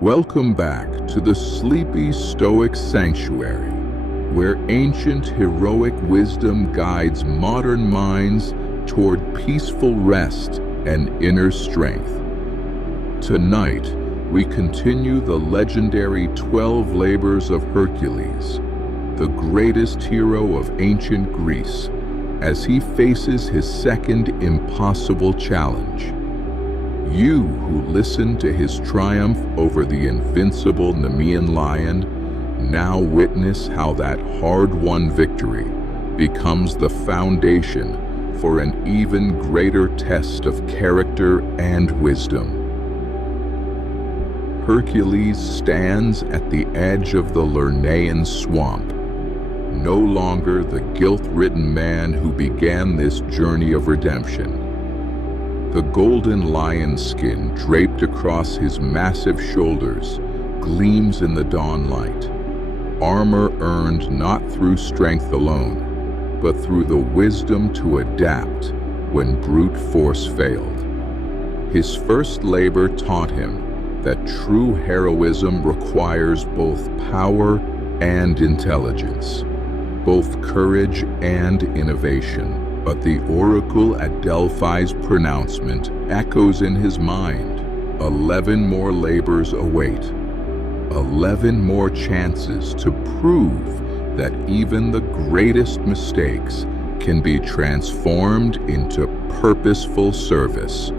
Welcome back to the Sleepy Stoic Sanctuary, where ancient heroic wisdom guides modern minds toward peaceful rest and inner strength. Tonight, we continue the legendary 12 labors of Hercules, the greatest hero of ancient Greece, as he faces his second impossible challenge. You who listened to his triumph over the invincible Nemean lion now witness how that hard-won victory becomes the foundation for an even greater test of character and wisdom. Hercules stands at the edge of the Lernaean swamp, no longer the guilt-ridden man who began this journey of redemption. The golden lion skin draped across his massive shoulders gleams in the dawn light, armor earned not through strength alone, but through the wisdom to adapt when brute force failed. His first labor taught him that true heroism requires both power and intelligence, both courage and innovation. But the oracle at Delphi's pronouncement echoes in his mind. 11 more labors await. 11 more chances to prove that even the greatest mistakes can be transformed into purposeful service.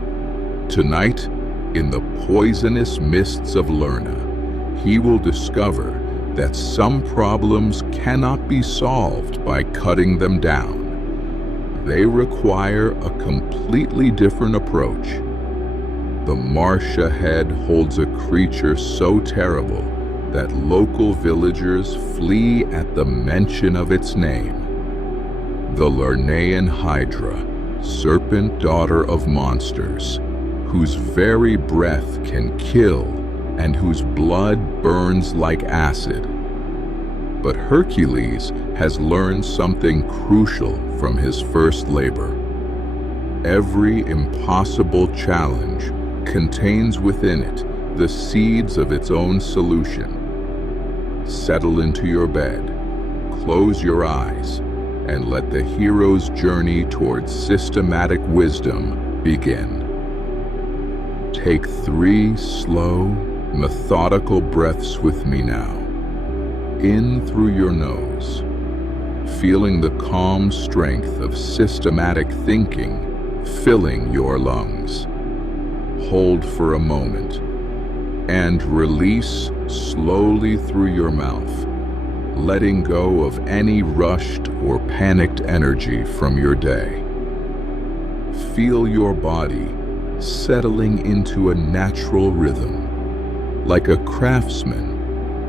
Tonight, in the poisonous mists of Lerna, he will discover that some problems cannot be solved by cutting them down. They require a completely different approach. The marsh ahead holds a creature so terrible that local villagers flee at the mention of its name. The Lernaean Hydra, serpent daughter of monsters, whose very breath can kill and whose blood burns like acid. But Hercules has learned something crucial from his first labor. Every impossible challenge contains within it the seeds of its own solution. Settle into your bed, close your eyes, and let the hero's journey towards systematic wisdom begin. Take 3 slow, methodical breaths with me now. In through your nose, feeling the calm strength of systematic thinking filling your lungs. Hold for a moment and release slowly through your mouth, letting go of any rushed or panicked energy from your day. Feel your body settling into a natural rhythm, like a craftsman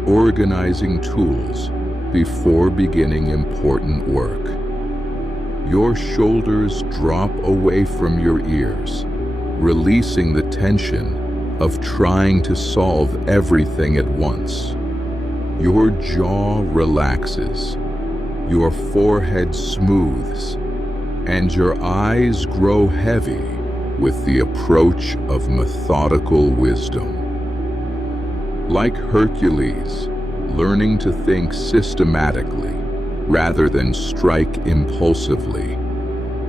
organizing tools before beginning important work. Your shoulders drop away from your ears, releasing the tension of trying to solve everything at once. Your jaw relaxes, your forehead smooths, and your eyes grow heavy with the approach of methodical wisdom. Like Hercules, learning to think systematically rather than strike impulsively,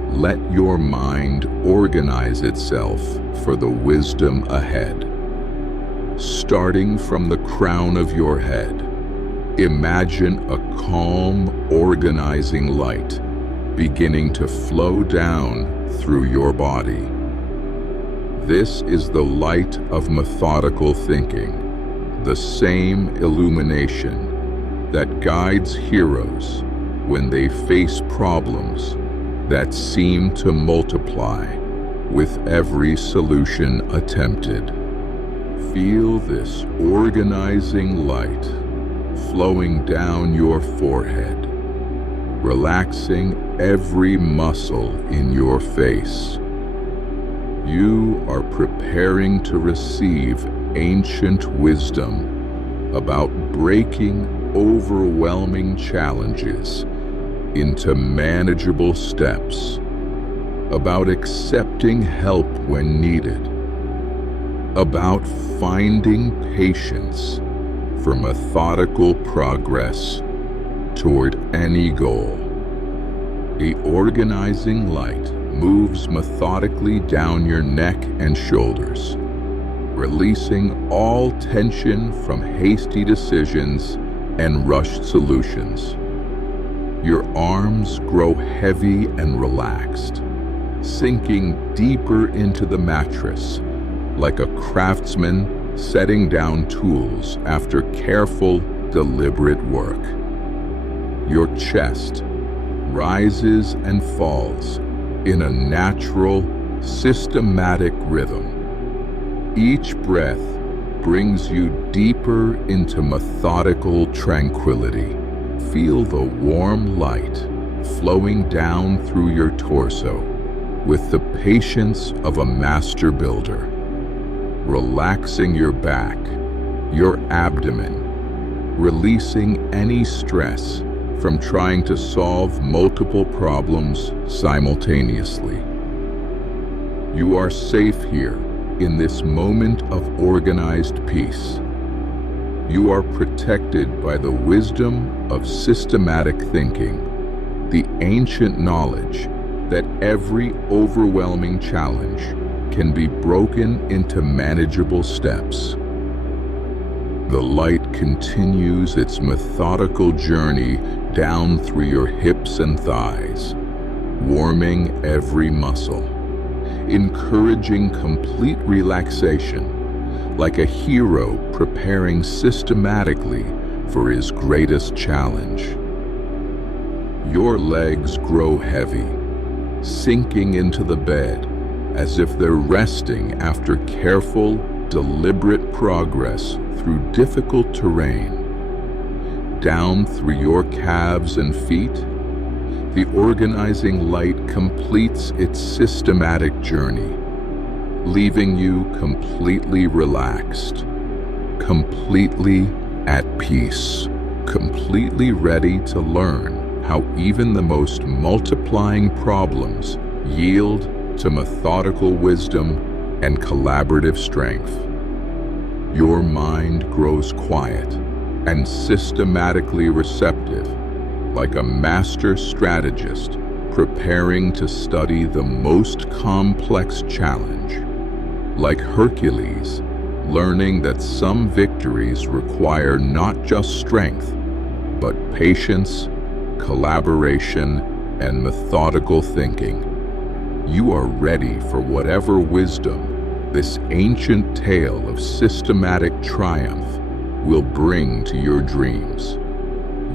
let your mind organize itself for the wisdom ahead. Starting from the crown of your head, imagine a calm, organizing light beginning to flow down through your body. This is the light of methodical thinking, the same illumination that guides heroes when they face problems that seem to multiply with every solution attempted. Feel this organizing light flowing down your forehead, relaxing every muscle in your face. You are preparing to receive ancient wisdom about breaking overwhelming challenges into manageable steps, about accepting help when needed, about finding patience for methodical progress toward any goal. A organizing light moves methodically down your neck and shoulders, releasing all tension from hasty decisions and rushed solutions. Your arms grow heavy and relaxed, sinking deeper into the mattress, like a craftsman setting down tools after careful, deliberate work. Your chest rises and falls in a natural, systematic rhythm. Each breath brings you deeper into methodical tranquility. Feel the warm light flowing down through your torso with the patience of a master builder, relaxing your back, your abdomen, releasing any stress from trying to solve multiple problems simultaneously. You are safe here in this moment of organized peace. You are protected by the wisdom of systematic thinking, the ancient knowledge that every overwhelming challenge can be broken into manageable steps. The light continues its methodical journey down through your hips and thighs, warming every muscle, encouraging complete relaxation, like a hero preparing systematically for his greatest challenge. Your legs grow heavy, sinking into the bed as if they're resting after careful, deliberate progress through difficult terrain. Down through your calves and feet, the organizing light completes its systematic journey, leaving you completely relaxed, completely at peace, completely ready to learn how even the most multiplying problems yield to methodical wisdom and collaborative strength. Your mind grows quiet and systematically receptive, like a master strategist preparing to study the most complex challenge. Like Hercules, learning that some victories require not just strength, but patience, collaboration, and methodical thinking. You are ready for whatever wisdom this ancient tale of systematic triumph will bring to your dreams.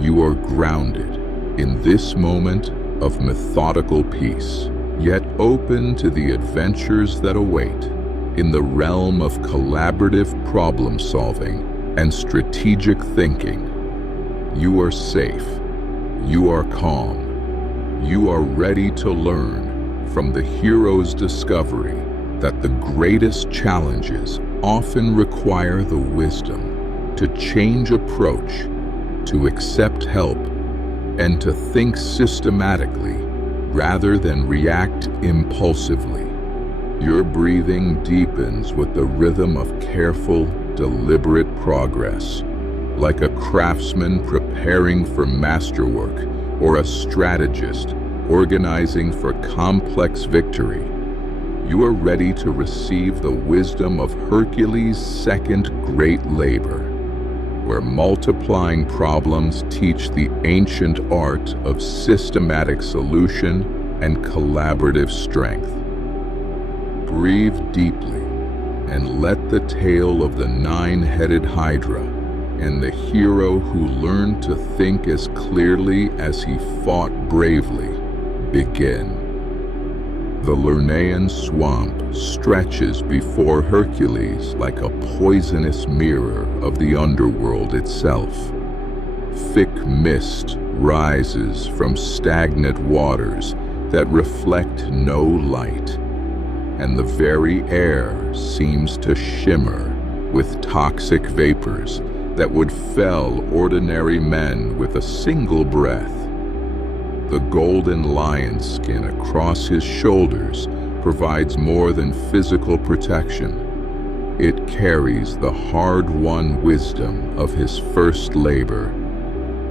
You are grounded in this moment of methodical peace, yet open to the adventures that await in the realm of collaborative problem solving and strategic thinking. You are safe. You are calm. You are ready to learn from the hero's discovery that the greatest challenges often require the wisdom to change approach, to accept help, and to think systematically rather than react impulsively. Your breathing deepens with the rhythm of careful, deliberate progress, like a craftsman preparing for masterwork or a strategist organizing for complex victory. You are ready to receive the wisdom of Hercules' second great labor, where multiplying problems teach the ancient art of systematic solution and collaborative strength. Breathe deeply and let the tale of the nine-headed Hydra and the hero who learned to think as clearly as he fought bravely begin. The Lernaean swamp stretches before Hercules like a poisonous mirror of the underworld itself. Thick mist rises from stagnant waters that reflect no light, and the very air seems to shimmer with toxic vapors that would fell ordinary men with a single breath. The golden lion skin across his shoulders provides more than physical protection. It carries the hard-won wisdom of his first labor,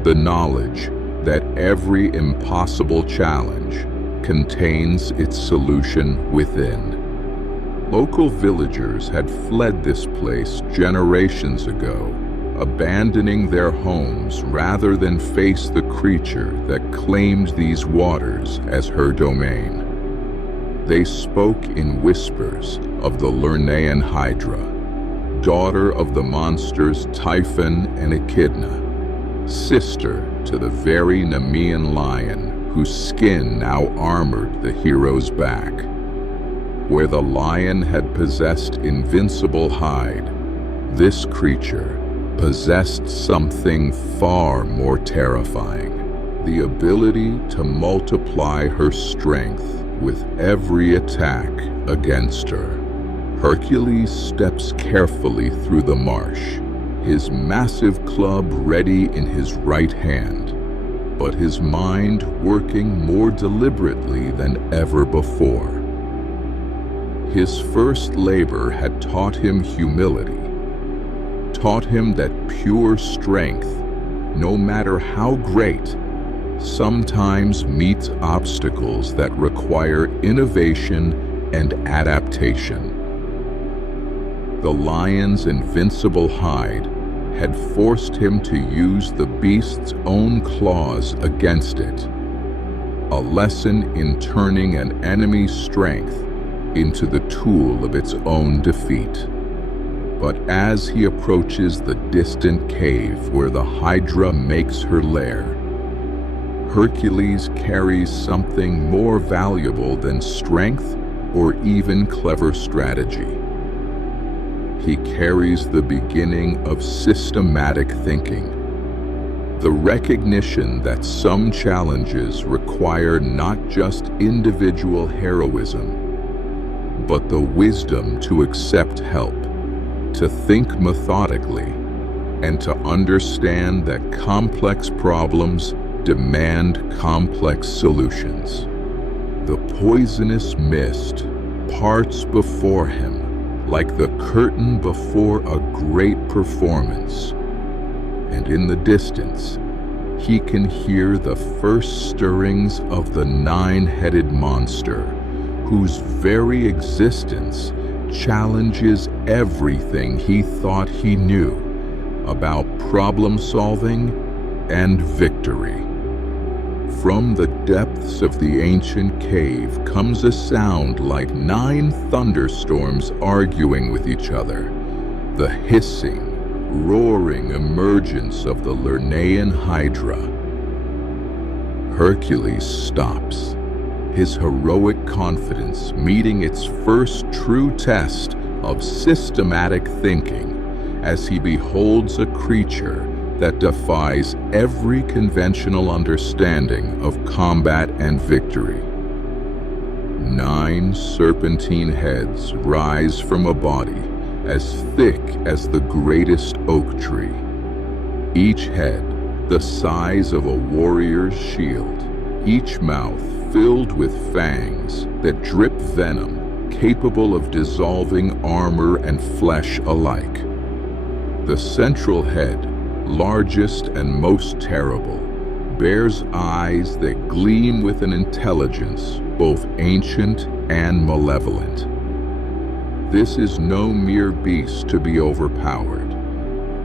the knowledge that every impossible challenge contains its solution within. Local villagers had fled this place generations ago, abandoning their homes rather than face the creature that claimed these waters as her domain. They spoke in whispers of the Lernaean Hydra, daughter of the monsters Typhon and Echidna, sister to the very Nemean lion whose skin now armored the hero's back. Where the lion had possessed invincible hide, this creature possessed something far more terrifying: the ability to multiply her strength with every attack against her. Hercules steps carefully through the marsh, his massive club ready in his right hand, but his mind working more deliberately than ever before. His first labor had taught him humility, taught him that pure strength, no matter how great, sometimes meets obstacles that require innovation and adaptation. The lion's invincible hide had forced him to use the beast's own claws against it, a lesson in turning an enemy's strength into the tool of its own defeat. But as he approaches the distant cave where the Hydra makes her lair, Hercules carries something more valuable than strength or even clever strategy. He carries the beginning of systematic thinking, the recognition that some challenges require not just individual heroism, but the wisdom to accept help, to think methodically, and to understand that complex problems demand complex solutions. The poisonous mist parts before him like the curtain before a great performance, and in the distance he can hear the first stirrings of the nine-headed monster, whose very existence challenges everything he thought he knew about problem-solving and victory. From the depths of the ancient cave comes a sound like 9 thunderstorms arguing with each other, the hissing, roaring emergence of the Lernaean Hydra. Hercules stops, his heroic confidence meeting its first true test of systematic thinking as he beholds a creature that defies every conventional understanding of combat and victory. 9 serpentine heads rise from a body as thick as the greatest oak tree, each head the size of a warrior's shield, each mouth filled with fangs that drip venom capable of dissolving armor and flesh alike. The central head, largest and most terrible, bears eyes that gleam with an intelligence both ancient and malevolent. This is no mere beast to be overpowered.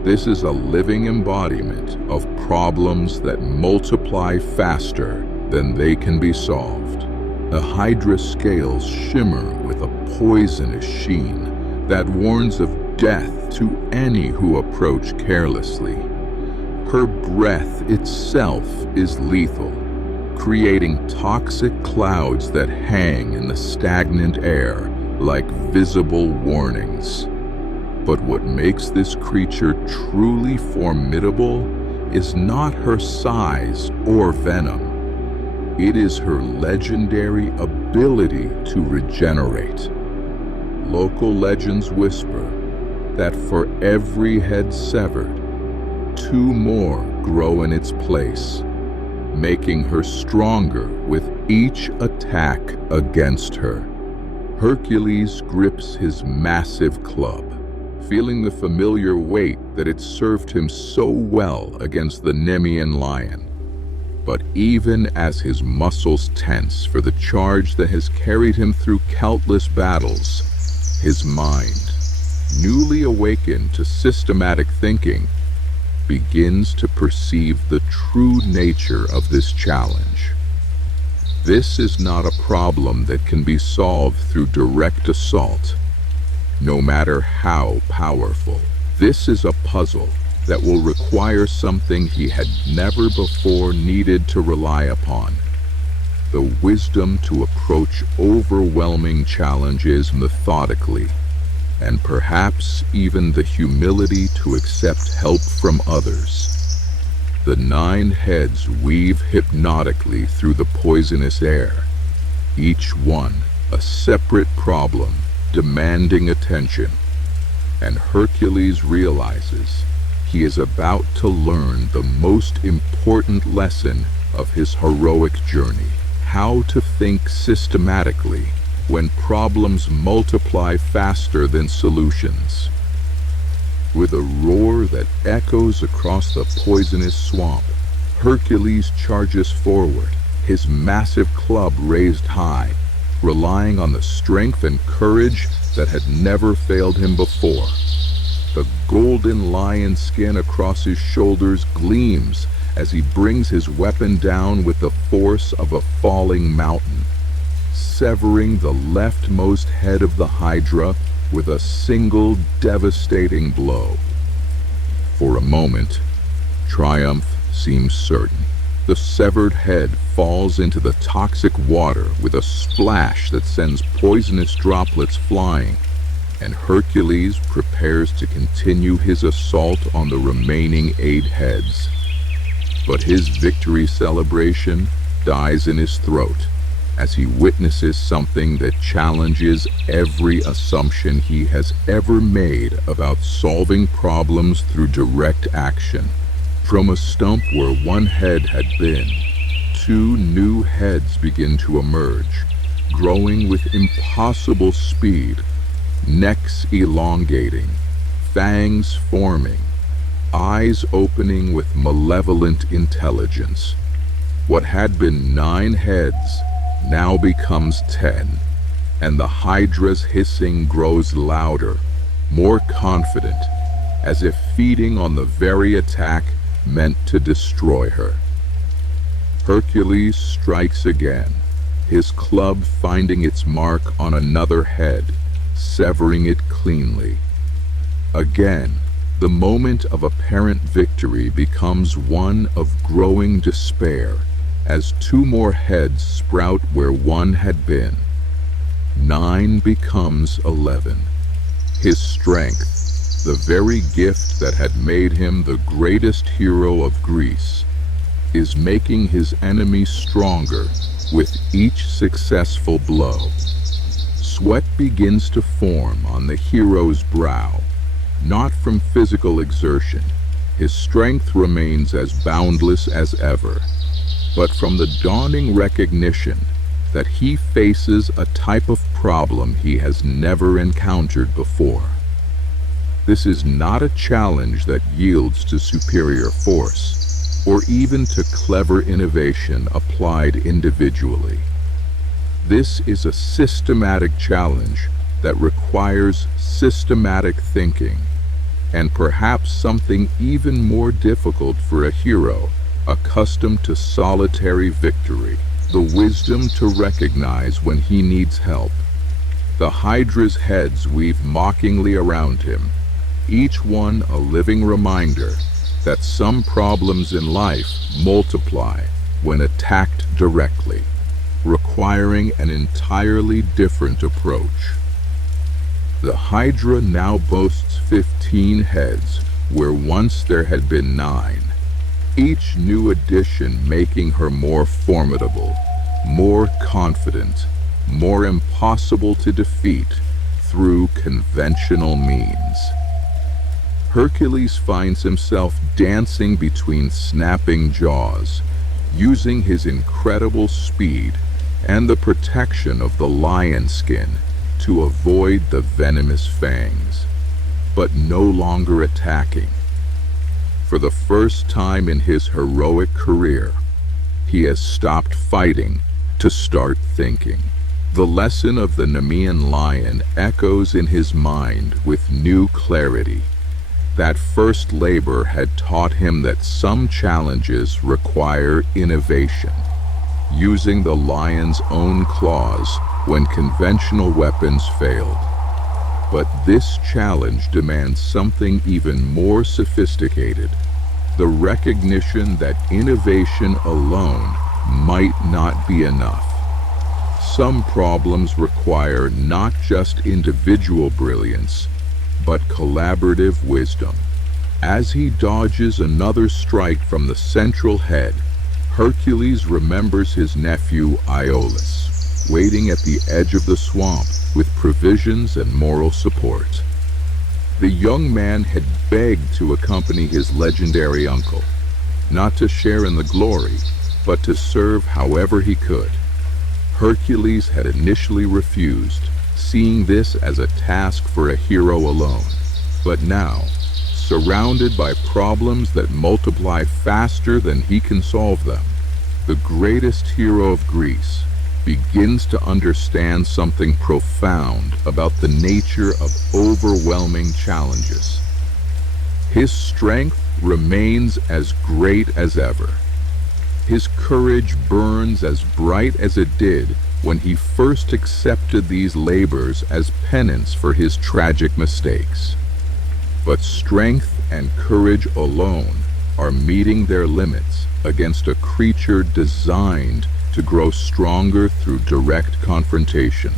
This is a living embodiment of problems that multiply faster than they can be solved. The Hydra scales shimmer with a poisonous sheen that warns of death to any who approach carelessly. Her breath itself is lethal, creating toxic clouds that hang in the stagnant air like visible warnings. But what makes this creature truly formidable is not her size or venom. It is her legendary ability to regenerate. Local legends whisper that for every head severed, 2 more grow in its place, making her stronger with each attack against her. Hercules grips his massive club, feeling the familiar weight that had served him so well against the Nemean lion. But even as his muscles tense for the charge that has carried him through countless battles, his mind, newly awakened to systematic thinking, begins to perceive the true nature of this challenge. This is not a problem that can be solved through direct assault, no matter how powerful. This is a puzzle that will require something he had never before needed to rely upon: the wisdom to approach overwhelming challenges methodically, and perhaps even the humility to accept help from others. The 9 heads weave hypnotically through the poisonous air, each one a separate problem demanding attention, and Hercules realizes he is about to learn the most important lesson of his heroic journey: how to think systematically when problems multiply faster than solutions. With a roar that echoes across the poisonous swamp, Hercules charges forward, his massive club raised high, relying on the strength and courage that had never failed him before. The golden lion skin across his shoulders gleams as he brings his weapon down with the force of a falling mountain, severing the leftmost head of the Hydra with a single devastating blow. For a moment, triumph seems certain. The severed head falls into the toxic water with a splash that sends poisonous droplets flying, and Hercules prepares to continue his assault on the remaining 8 heads. But his victory celebration dies in his throat as he witnesses something that challenges every assumption he has ever made about solving problems through direct action. From a stump where 1 head had been, 2 new heads begin to emerge, growing with impossible speed, necks elongating, fangs forming, eyes opening with malevolent intelligence. What had been 9 heads now becomes 10, and the Hydra's hissing grows louder, more confident, as if feeding on the very attack meant to destroy her. Hercules strikes again, his club finding its mark on another head, severing it cleanly. Again, the moment of apparent victory becomes one of growing despair, as 2 more heads sprout where 1 had been. 9 becomes 11. His strength, the very gift that had made him the greatest hero of Greece, is making his enemy stronger with each successful blow. Sweat begins to form on the hero's brow, not from physical exertion. His strength remains as boundless as ever, but from the dawning recognition that he faces a type of problem he has never encountered before. This is not a challenge that yields to superior force, or even to clever innovation applied individually. This is a systematic challenge that requires systematic thinking, and perhaps something even more difficult for a hero accustomed to solitary victory: the wisdom to recognize when he needs help. The Hydra's heads weave mockingly around him, each one a living reminder that some problems in life multiply when attacked directly, requiring an entirely different approach. The Hydra now boasts 15 heads, where once there had been 9. Each new addition making her more formidable, more confident, more impossible to defeat through conventional means. Hercules finds himself dancing between snapping jaws, using his incredible speed and the protection of the lion skin to avoid the venomous fangs. but no longer attacking. For the first time in his heroic career, he has stopped fighting to start thinking. The lesson of the Nemean lion echoes in his mind with new clarity. That first labor had taught him that some challenges require innovation, using the lion's own claws when conventional weapons failed. But this challenge demands something even more sophisticated, the recognition that innovation alone might not be enough. Some problems require not just individual brilliance, but collaborative wisdom. As he dodges another strike from the central head, Hercules remembers his nephew Iolaus, waiting at the edge of the swamp with provisions and moral support. The young man had begged to accompany his legendary uncle, not to share in the glory, but to serve however he could. Hercules had initially refused, seeing this as a task for a hero alone. But now, surrounded by problems that multiply faster than he can solve them, the greatest hero of Greece begins to understand something profound about the nature of overwhelming challenges. His strength remains as great as ever. His courage burns as bright as it did when he first accepted these labors as penance for his tragic mistakes. But strength and courage alone are meeting their limits against a creature designed to grow stronger through direct confrontation.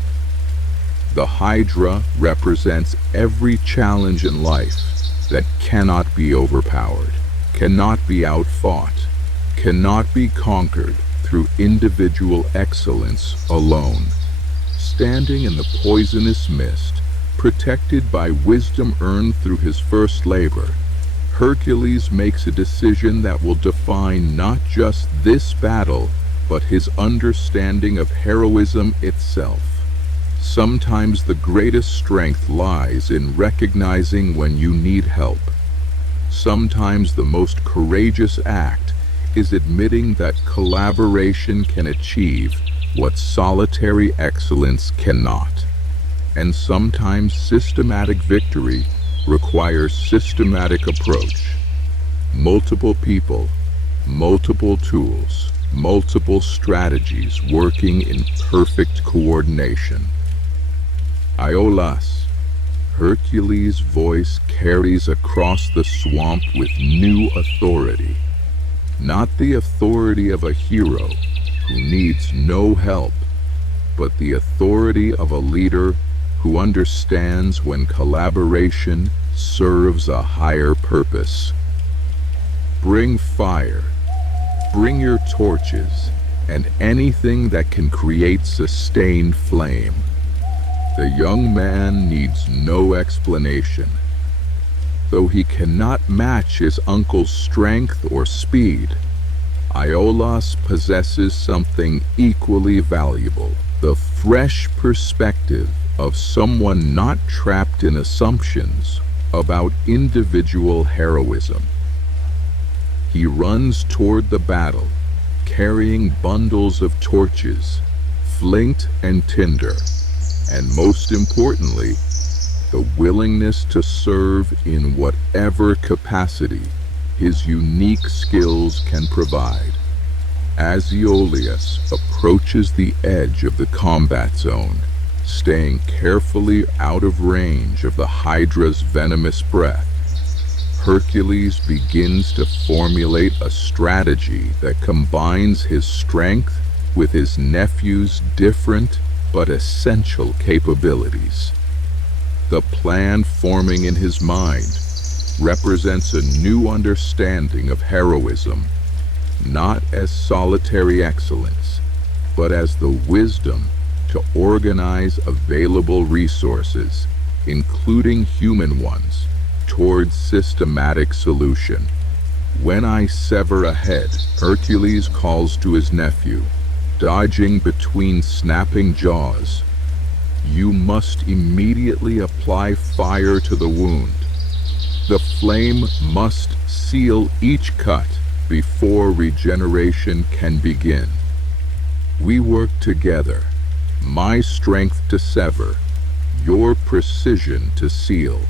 The Hydra represents every challenge in life that cannot be overpowered, cannot be outfought, cannot be conquered through individual excellence alone. Standing in the poisonous mist, protected by wisdom earned through his first labor, Hercules makes a decision that will define not just this battle, but his understanding of heroism itself. Sometimes the greatest strength lies in recognizing when you need help. Sometimes the most courageous act is admitting that collaboration can achieve what solitary excellence cannot. And sometimes systematic victory requires systematic approach. Multiple people, multiple tools, multiple strategies working in perfect coordination. Iolaus, Hercules' voice carries across the swamp with new authority. Not the authority of a hero who needs no help, but the authority of a leader who understands when collaboration serves a higher purpose. Bring fire, bring your torches, and anything that can create sustained flame. The young man needs no explanation. Though he cannot match his uncle's strength or speed, Iolaus possesses something equally valuable, the fresh perspective of someone not trapped in assumptions about individual heroism. He runs toward the battle, carrying bundles of torches, flint and tinder, and most importantly, the willingness to serve in whatever capacity his unique skills can provide. As Iolaus approaches the edge of the combat zone, staying carefully out of range of the Hydra's venomous breath, Hercules begins to formulate a strategy that combines his strength with his nephew's different but essential capabilities. The plan forming in his mind represents a new understanding of heroism, not as solitary excellence, but as the wisdom to organize available resources, including human ones, towards systematic solution. When I sever a head, Hercules calls to his nephew, dodging between snapping jaws. You must immediately apply fire to the wound. The flame must seal each cut before regeneration can begin. We work together, my strength to sever, your precision to seal.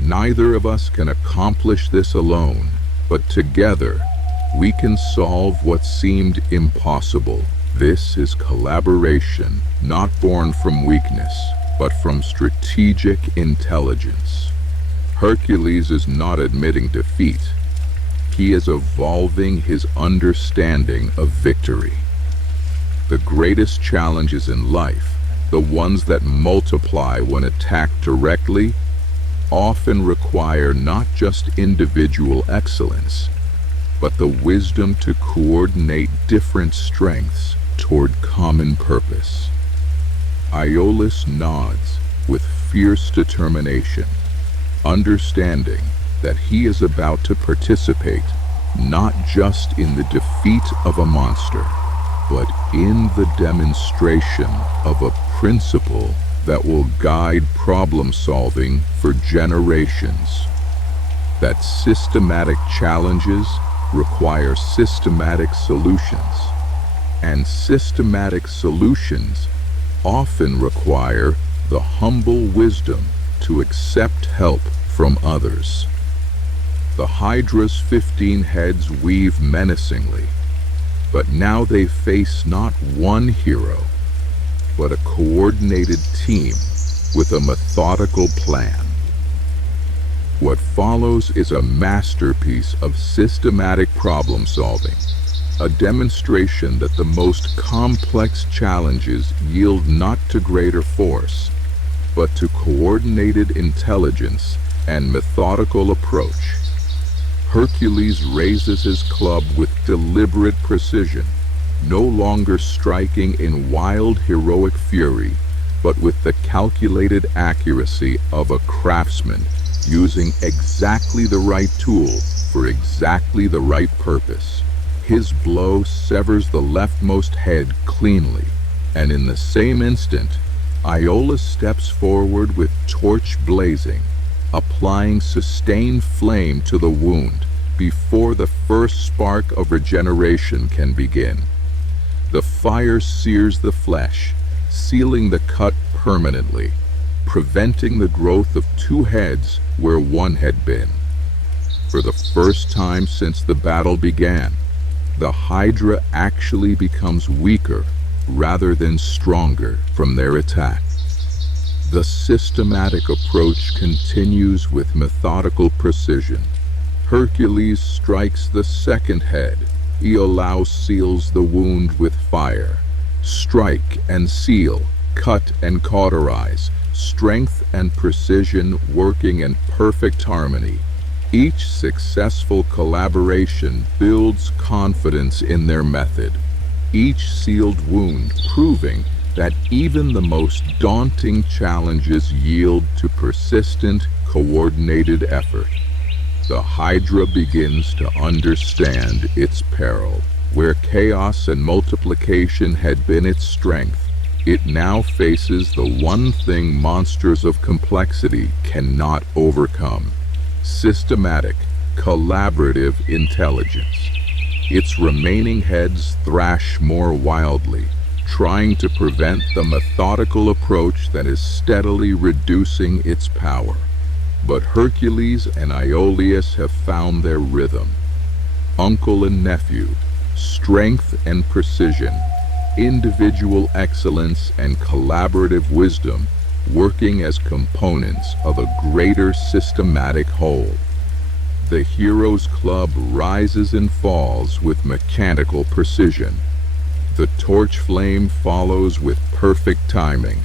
Neither of us can accomplish this alone, but together we can solve what seemed impossible. This is collaboration, not born from weakness, but from strategic intelligence. Hercules is not admitting defeat. He is evolving his understanding of victory. The greatest challenges in life, the ones that multiply when attacked directly, often require not just individual excellence, but the wisdom to coordinate different strengths toward common purpose. Iolaus nods with fierce determination, understanding that he is about to participate not just in the defeat of a monster, but in the demonstration of a principle that will guide problem solving for generations. That systematic challenges require systematic solutions, and systematic solutions often require the humble wisdom to accept help from others. The Hydra's 15 heads weave menacingly, but now they face not one hero, but a coordinated team with a methodical plan. What follows is a masterpiece of systematic problem solving, a demonstration that the most complex challenges yield not to greater force, but to coordinated intelligence and methodical approach. Hercules raises his club with deliberate precision, no longer striking in wild heroic fury, but with the calculated accuracy of a craftsman, using exactly the right tool for exactly the right purpose. His blow severs the leftmost head cleanly, and in the same instant, Iolaus steps forward with torch blazing, applying sustained flame to the wound before the first spark of regeneration can begin. The fire sears the flesh, sealing the cut permanently, preventing the growth of two heads where one had been. For the first time since the battle began, the Hydra actually becomes weaker rather than stronger from their attack. The systematic approach continues with methodical precision. Hercules strikes the second head. Iolaus seals the wound with fire. Strike and seal, cut and cauterize, strength and precision working in perfect harmony. Each successful collaboration builds confidence in their method. Each sealed wound proving that even the most daunting challenges yield to persistent, coordinated effort. The Hydra begins to understand its peril. Where chaos and multiplication had been its strength, it now faces the one thing monsters of complexity cannot overcome: systematic, collaborative intelligence. Its remaining heads thrash more wildly, trying to prevent the methodical approach that is steadily reducing its power. But Hercules and Iolaus have found their rhythm. Uncle and nephew, strength and precision, individual excellence and collaborative wisdom working as components of a greater systematic whole. The hero's club rises and falls with mechanical precision. The torch flame follows with perfect timing.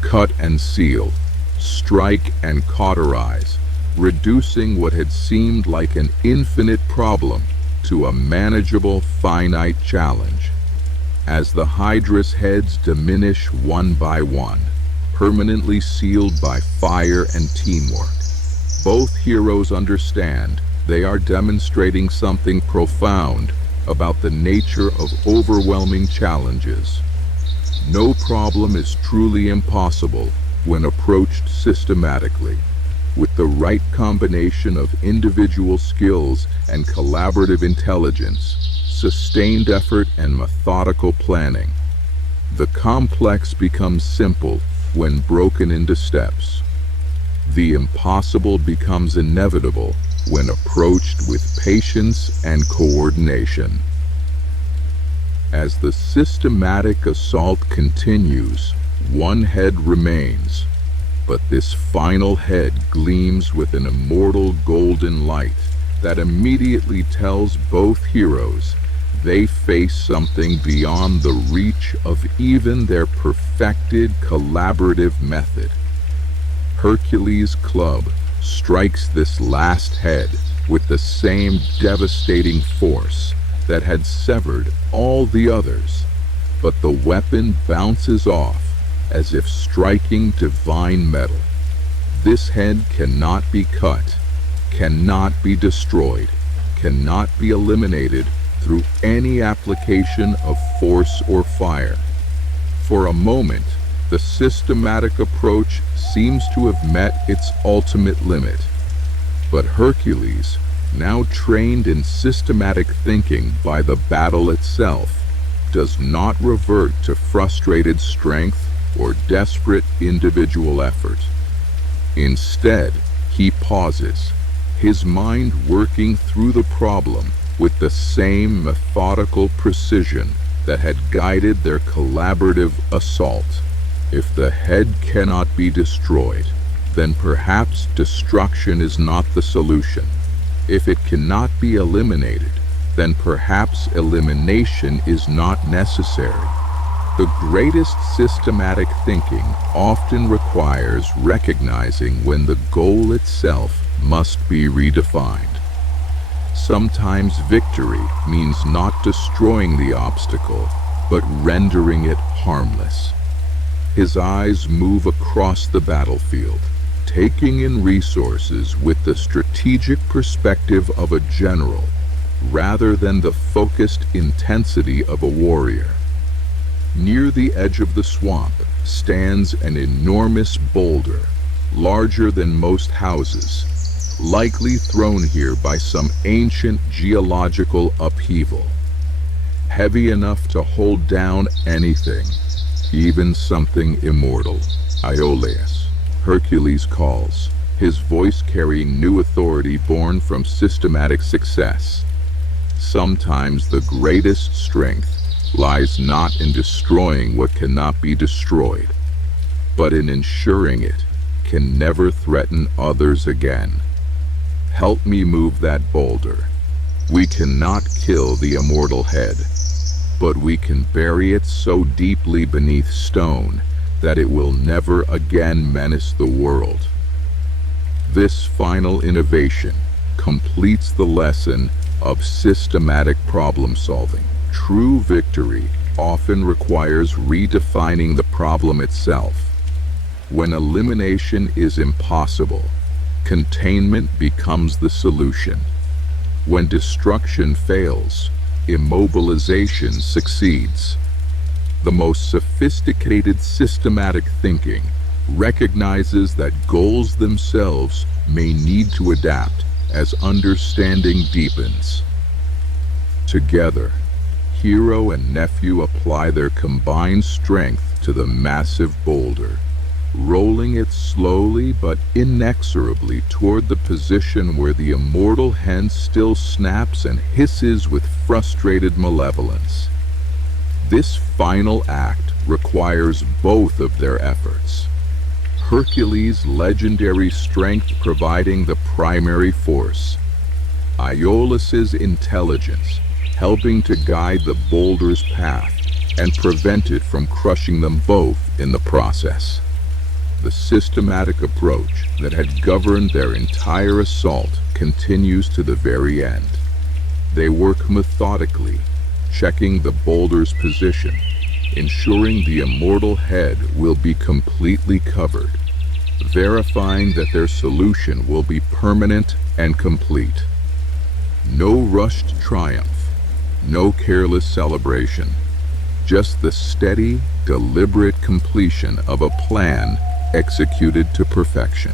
Cut and seal, strike and cauterize, reducing what had seemed like an infinite problem to a manageable, finite challenge. As the Hydra's heads diminish one by one, permanently sealed by fire and teamwork, both heroes understand they are demonstrating something profound about the nature of overwhelming challenges. No problem is truly impossible when approached systematically. With the right combination of individual skills and collaborative intelligence, sustained effort and methodical planning, the complex becomes simple when broken into steps. The impossible becomes inevitable when approached with patience and coordination. As the systematic assault continues, one head remains, but this final head gleams with an immortal golden light that immediately tells both heroes they face something beyond the reach of even their perfected collaborative method. Hercules' club strikes this last head with the same devastating force that had severed all the others, but the weapon bounces off as if striking divine metal. This head cannot be cut, cannot be destroyed, cannot be eliminated through any application of force or fire. For a moment, the systematic approach seems to have met its ultimate limit. But Hercules, now trained in systematic thinking by the battle itself, does not revert to frustrated strength or desperate individual effort. Instead, he pauses, his mind working through the problem with the same methodical precision that had guided their collaborative assault. If the head cannot be destroyed, then perhaps destruction is not the solution. If it cannot be eliminated, then perhaps elimination is not necessary. The greatest systematic thinking often requires recognizing when the goal itself must be redefined. Sometimes victory means not destroying the obstacle, but rendering it harmless. His eyes move across the battlefield, taking in resources with the strategic perspective of a general, rather than the focused intensity of a warrior. Near the edge of the swamp stands an enormous boulder, larger than most houses, likely thrown here by some ancient geological upheaval. Heavy enough to hold down anything, even something immortal. Iolaus, Hercules calls, his voice carrying new authority born from systematic success. Sometimes the greatest strength lies not in destroying what cannot be destroyed, but in ensuring it can never threaten others again. Help me move that boulder. We cannot kill the immortal head, but we can bury it so deeply beneath stone that it will never again menace the world. This final innovation completes the lesson of systematic problem solving. True victory often requires redefining the problem itself. When elimination is impossible, containment becomes the solution. When destruction fails, immobilization succeeds. The most sophisticated systematic thinking recognizes that goals themselves may need to adapt as understanding deepens. Together, hero and nephew apply their combined strength to the massive boulder, rolling it slowly but inexorably toward the position where the immortal hen still snaps and hisses with frustrated malevolence. This final act requires both of their efforts. Hercules' legendary strength providing the primary force, Iolaus' intelligence helping to guide the boulder's path and prevent it from crushing them both in the process. The systematic approach that had governed their entire assault continues to the very end. They work methodically, checking the boulder's position, ensuring the immortal head will be completely covered, verifying that their solution will be permanent and complete. No rushed triumph, no careless celebration, just the steady, deliberate completion of a plan executed to perfection.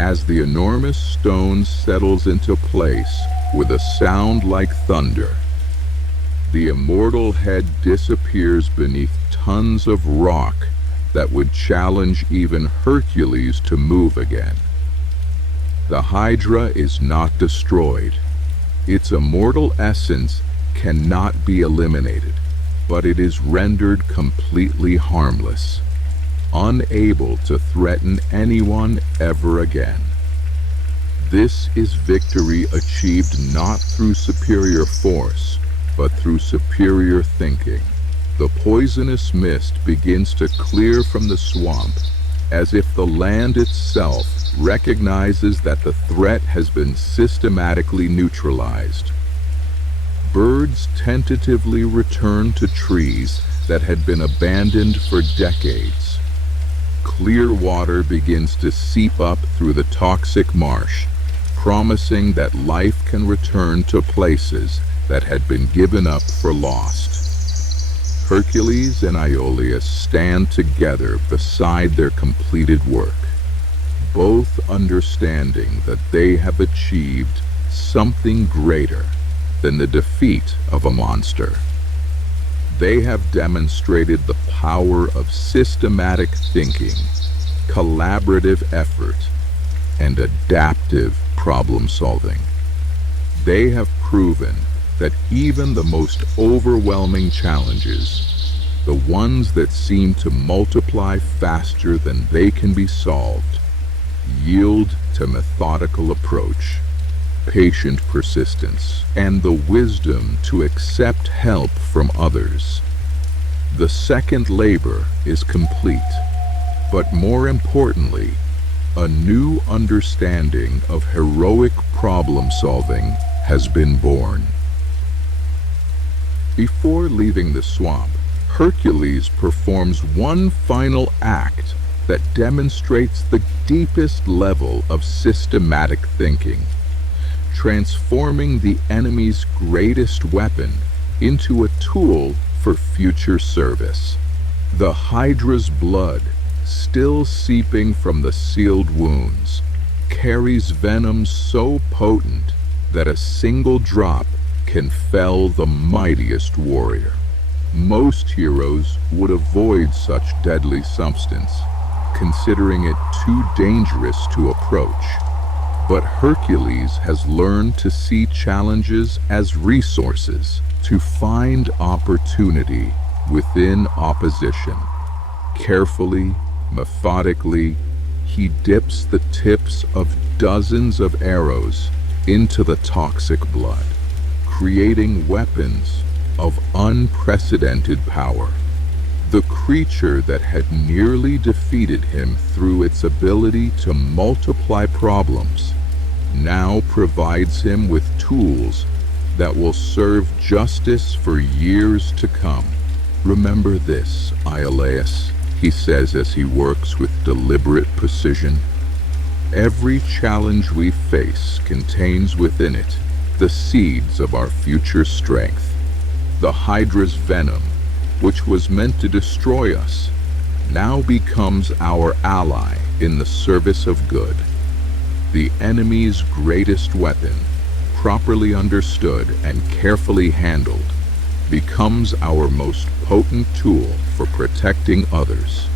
As the enormous stone settles into place with a sound like thunder, the immortal head disappears beneath tons of rock that would challenge even Hercules to move again. The Hydra is not destroyed. Its immortal essence cannot be eliminated, but it is rendered completely harmless, unable to threaten anyone ever again. This is victory achieved not through superior force, but through superior thinking. The poisonous mist begins to clear from the swamp, as if the land itself recognizes that the threat has been systematically neutralized. Birds tentatively return to trees that had been abandoned for decades. Clear water begins to seep up through the toxic marsh, promising that life can return to places that had been given up for lost. Hercules and Iolaus stand together beside their completed work, both understanding that they have achieved something greater than the defeat of a monster. They have demonstrated the power of systematic thinking, collaborative effort, and adaptive problem solving. They have proven that even the most overwhelming challenges, the ones that seem to multiply faster than they can be solved, yield to methodical approach, patient persistence, and the wisdom to accept help from others. The second labor is complete, but more importantly, a new understanding of heroic problem solving has been born. Before leaving the swamp, Hercules performs one final act that demonstrates the deepest level of systematic thinking, transforming the enemy's greatest weapon into a tool for future service. The Hydra's blood, still seeping from the sealed wounds, carries venom so potent that a single drop can fell the mightiest warrior. Most heroes would avoid such deadly substance, considering it too dangerous to approach. But Hercules has learned to see challenges as resources, to find opportunity within opposition. Carefully, methodically, he dips the tips of dozens of arrows into the toxic blood, creating weapons of unprecedented power. The creature that had nearly defeated him through its ability to multiply problems now provides him with tools that will serve justice for years to come. Remember this, Iolaus, he says as he works with deliberate precision. Every challenge we face contains within it the seeds of our future strength. The Hydra's venom, which was meant to destroy us, now becomes our ally in the service of good. The enemy's greatest weapon, properly understood and carefully handled, becomes our most potent tool for protecting others.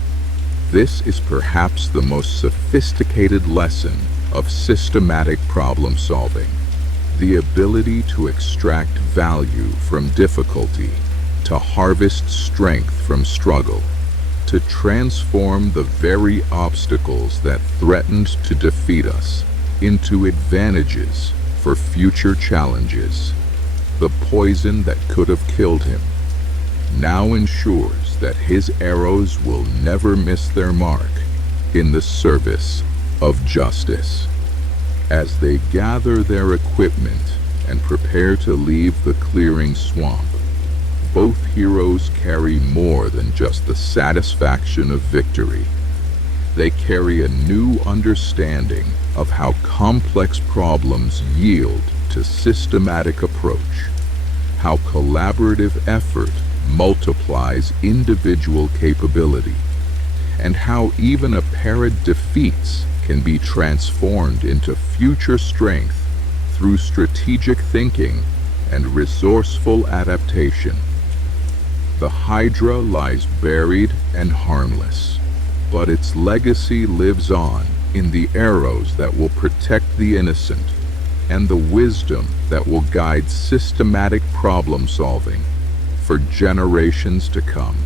This is perhaps the most sophisticated lesson of systematic problem solving. The ability to extract value from difficulty, to harvest strength from struggle, to transform the very obstacles that threatened to defeat us into advantages for future challenges. The poison that could have killed him now ensures that his arrows will never miss their mark in the service of justice. As they gather their equipment and prepare to leave the clearing swamp, both heroes carry more than just the satisfaction of victory. They carry a new understanding of how complex problems yield to systematic approach, how collaborative effort multiplies individual capability, and how even apparent defeats can be transformed into future strength through strategic thinking and resourceful adaptation. The Hydra lies buried and harmless, but its legacy lives on in the arrows that will protect the innocent and the wisdom that will guide systematic problem solving for generations to come.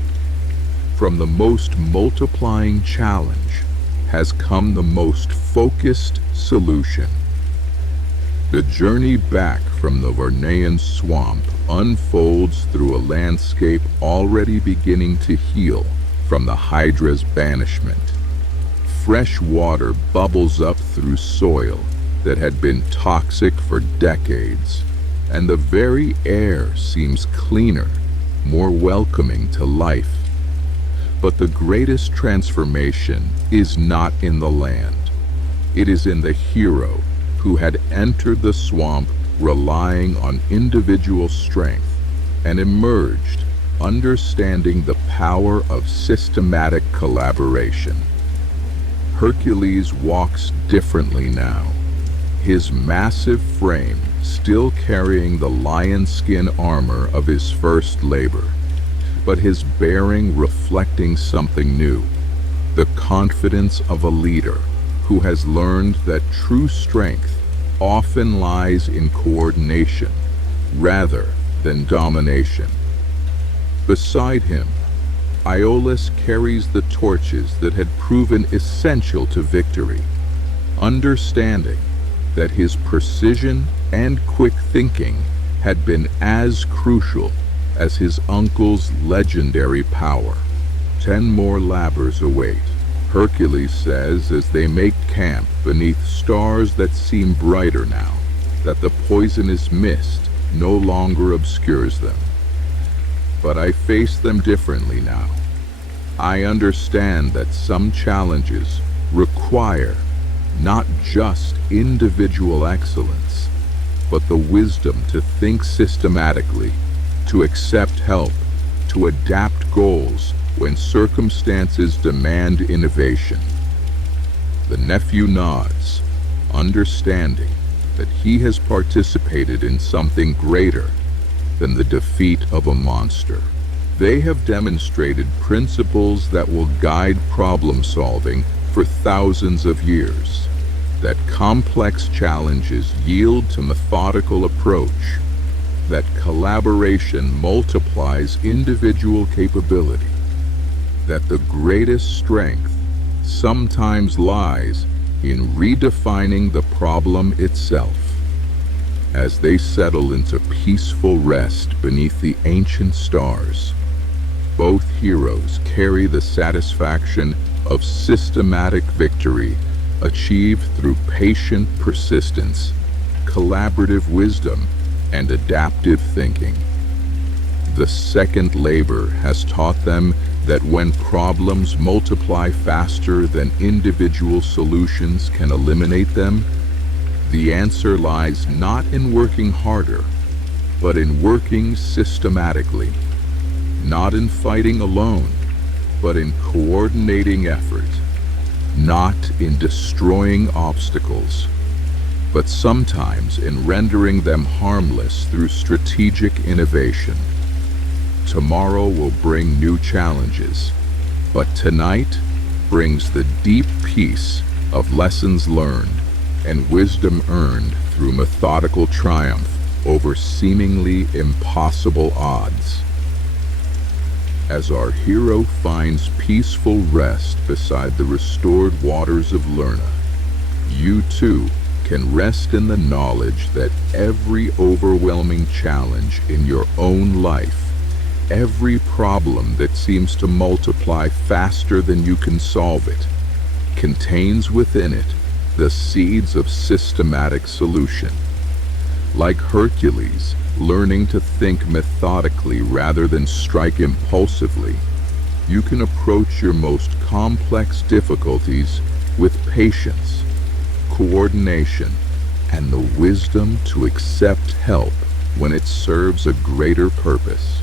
From the most multiplying challenge has come the most focused solution. The journey back from the Lernaean swamp unfolds through a landscape already beginning to heal from the Hydra's banishment. Fresh water bubbles up through soil that had been toxic for decades, and the very air seems cleaner, more welcoming to life. But the greatest transformation is not in the land. It is in the hero who had entered the swamp relying on individual strength and emerged understanding the power of systematic collaboration. Hercules walks differently now, his massive frame still carrying the lion skin armor of his first labor, but his bearing reflecting something new, the confidence of a leader who has learned that true strength often lies in coordination rather than domination. Beside him, Iolaus carries the torches that had proven essential to victory, understanding that his precision and quick thinking had been as crucial as his uncle's legendary power. 10 more labbers await, Hercules says as they make camp beneath stars that seem brighter now, that the poisonous mist no longer obscures them. But I face them differently now. I understand that some challenges require not just individual excellence, but the wisdom to think systematically, to accept help, to adapt goals when circumstances demand innovation. The nephew nods, understanding that he has participated in something greater than the defeat of a monster. They have demonstrated principles that will guide problem solving for thousands of years, that complex challenges yield to methodical approach, that collaboration multiplies individual capability, that the greatest strength sometimes lies in redefining the problem itself. As they settle into peaceful rest beneath the ancient stars, both heroes carry the satisfaction of systematic victory achieved through patient persistence, collaborative wisdom, and adaptive thinking. The second labor has taught them that when problems multiply faster than individual solutions can eliminate them, the answer lies not in working harder, but in working systematically, not in fighting alone, but in coordinating effort, not in destroying obstacles, but sometimes in rendering them harmless through strategic innovation. Tomorrow will bring new challenges, but tonight brings the deep peace of lessons learned and wisdom earned through methodical triumph over seemingly impossible odds. As our hero finds peaceful rest beside the restored waters of Lerna, you too can rest in the knowledge that every overwhelming challenge in your own life, every problem that seems to multiply faster than you can solve it, contains within it the seeds of systematic solution. Like Hercules, learning to think methodically rather than strike impulsively, you can approach your most complex difficulties with patience, coordination, and the wisdom to accept help when it serves a greater purpose.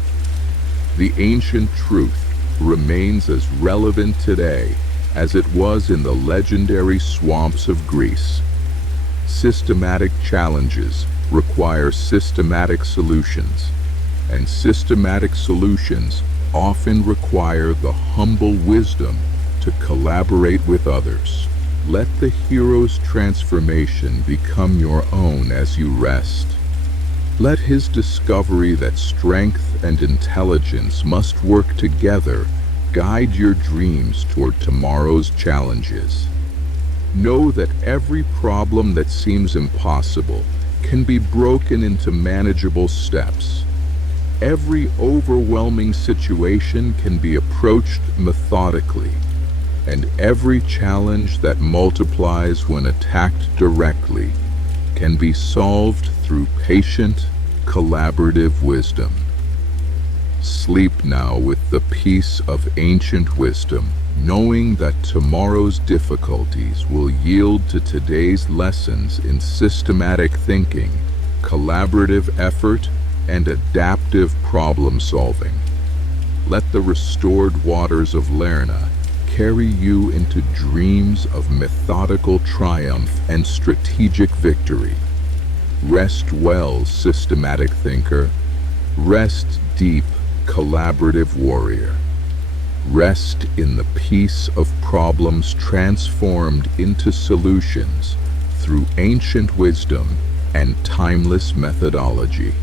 The ancient truth remains as relevant today as it was in the legendary swamps of Greece. Systematic challenges require systematic solutions, and systematic solutions often require the humble wisdom to collaborate with others. Let the hero's transformation become your own as you rest. Let his discovery that strength and intelligence must work together guide your dreams toward tomorrow's challenges. Know that every problem that seems impossible can be broken into manageable steps. Every overwhelming situation can be approached methodically, and every challenge that multiplies when attacked directly can be solved through patient, collaborative wisdom. Sleep now with the peace of ancient wisdom, knowing that tomorrow's difficulties will yield to today's lessons in systematic thinking, collaborative effort, and adaptive problem solving. Let the restored waters of Lerna carry you into dreams of methodical triumph and strategic victory. Rest well, systematic thinker. Rest deep, collaborative warrior. Rest in the peace of problems transformed into solutions through ancient wisdom and timeless methodology.